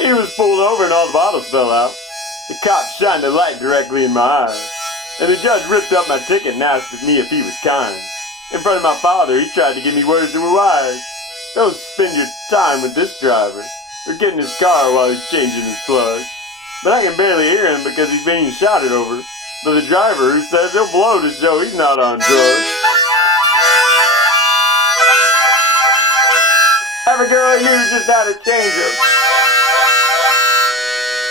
He was pulled over and all the bottles fell out. The cop shined a light directly in my eyes. And the judge ripped up my ticket and asked me if he was kind. In front of my father, he tried to give me words that were wise. Don't spend your time with this driver, or get in his car while he's changing his plug. But I can barely hear him because he's being shouted over by the driver who says he'll blow to show he's not on drugs. Every girl he knew just had a changer.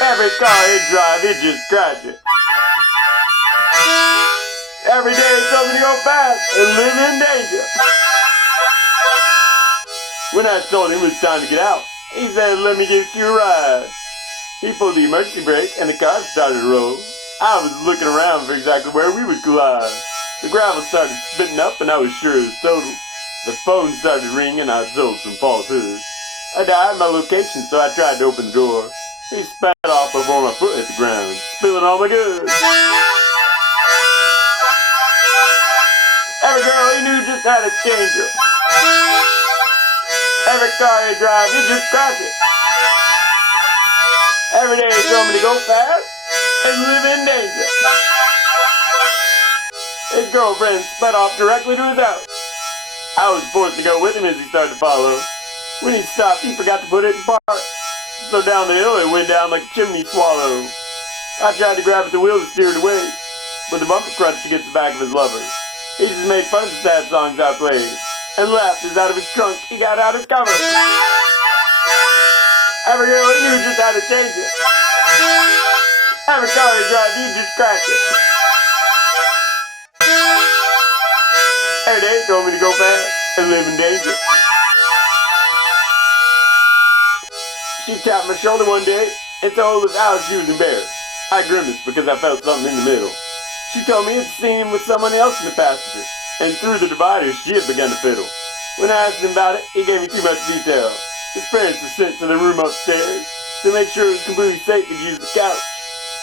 Every car he'd drive, he'd just scratch it. Every day he told me to go fast and live in danger. When I told him it was time to get out, he said, "Let me get you a ride." He pulled the emergency brake and the car started to roll. I was looking around for exactly where we would collide. The gravel started spitting up and I was sure it was total. The phone started ringing and I sold some false hoods. I dialed my location so I tried to open the door. He spat off before my foot hit the ground, spilling all my goods. Every girl he knew just had a changer. Every car he drive, he just scratch it. Every day he told me to go fast and live in danger. His girlfriend sped off directly to his house. I was forced to go with him as he started to follow. When he stopped, he forgot to put it in park. So down the hill it went down like a chimney swallow. I tried to grab at the wheel to steer it away, but the bumper crunched against the back of his lover. He just made fun of the sad songs I played, and laughed as out of his trunk he got out his cover. Every girl he knew just had to change it. Every car he drive, he just scratch it. Every day he told me to go fast and live in danger. She tapped my shoulder one day and told us how she was embarrassed. I grimaced because I felt something in the middle. She told me it's seen him with someone else in the passenger, and through the divider she had begun to fiddle. When I asked him about it, he gave me too much detail. His parents were sent to the room upstairs to make sure it was completely safe to use the couch,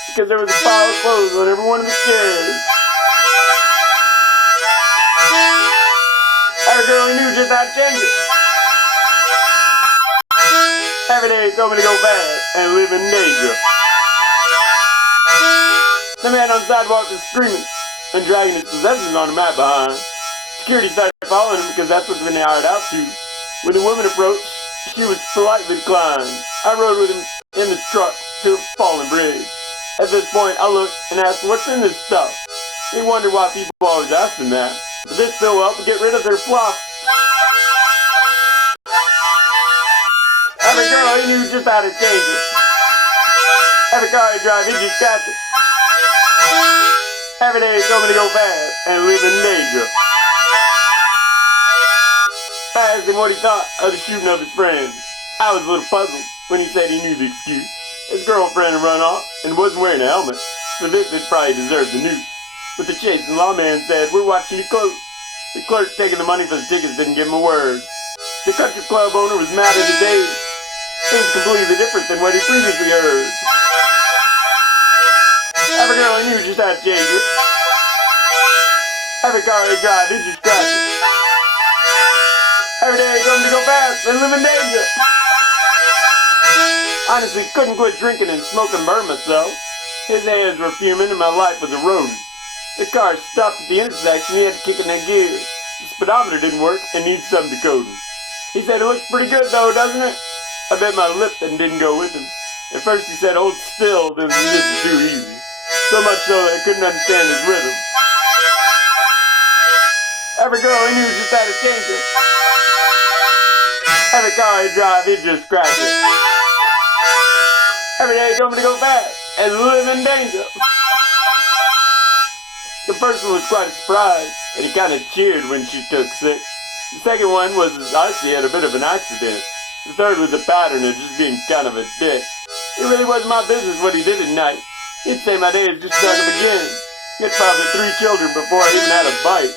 because there was a pile of clothes on every one of the chairs. Every girl he knew just had to change it. Every day he told me to go fast and live in danger. The man on the sidewalk was screaming and dragging his possessions on the mat behind. Security started following him because that's what they've been hired out to. When the woman approached, she was politely declined. I rode with him in the truck to a fallen bridge. At this point, I looked and asked, "What's in this stuff?" He wondered why people always asked him that, but this still helped get rid of their fluff. Every girl he knew just had to change it. Every car he drive, he just scratch it. Every day he told me to go fast and live in danger. I asked him what he thought of the shooting of his friends. I was a little puzzled when he said he knew the excuse. His girlfriend had run off and wasn't wearing a helmet. For this, it probably deserved the noose. But the chase and lawman said, "We're watching you close." The clerk taking the money for the tickets didn't give him a word. The country club owner was mad at his age. It was completely different than what he previously heard. Every girl he knew just had a changer. Every car he drive, he just scratch it. Every day he told me to go fast and live in danger. Honestly, couldn't quit drinking and smoking and burn myself. His hands were fuming and my life was eroding. The car stopped at the intersection, he had to kick in that gear. The speedometer didn't work and needed some decoding. He said, "It looks pretty good though, doesn't it?" I bet my lip didn't go with him. At first he said, "Hold still, then this is too easy." So much so that I couldn't understand his rhythm. Every girl he knew just had a changer. Every car he drive, he'd just scratch it. Every day he told me to go fast and live in danger. The first one was quite a surprise, and he kind of cheered when she took sick. The second one was his Icy had a bit of an accident. The third was a pattern of just being kind of a dick. It really wasn't my business what he did at night. He'd say my day had just started to begin. He had fathered 3 children before I even had a bite.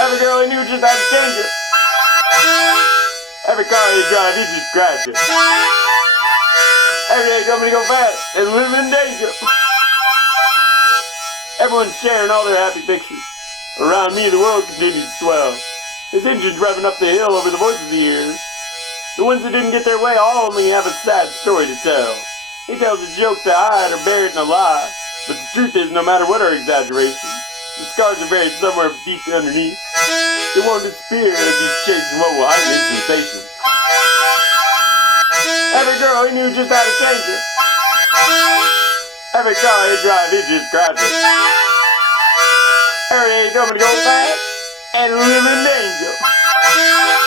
Every girl he knew just had to change it. Every car he drive, he just scratch it. Every day he told me to go fast and live in danger. Everyone's sharing all their happy pictures. Around me, the world continued to swell. His engine's revving up the hill over the voices he hears. The ones who didn't get their way all only have a sad story to tell. He tells a joke to hide or bury it in a lie. But the truth is, no matter what our exaggeration, the scars are buried somewhere deep underneath. They won't disappear as he's chasing what will heighten his sensation. Every girl he knew just had a changer. Every car he drive, he just crashed it. Every day he coming to go fast and live in danger.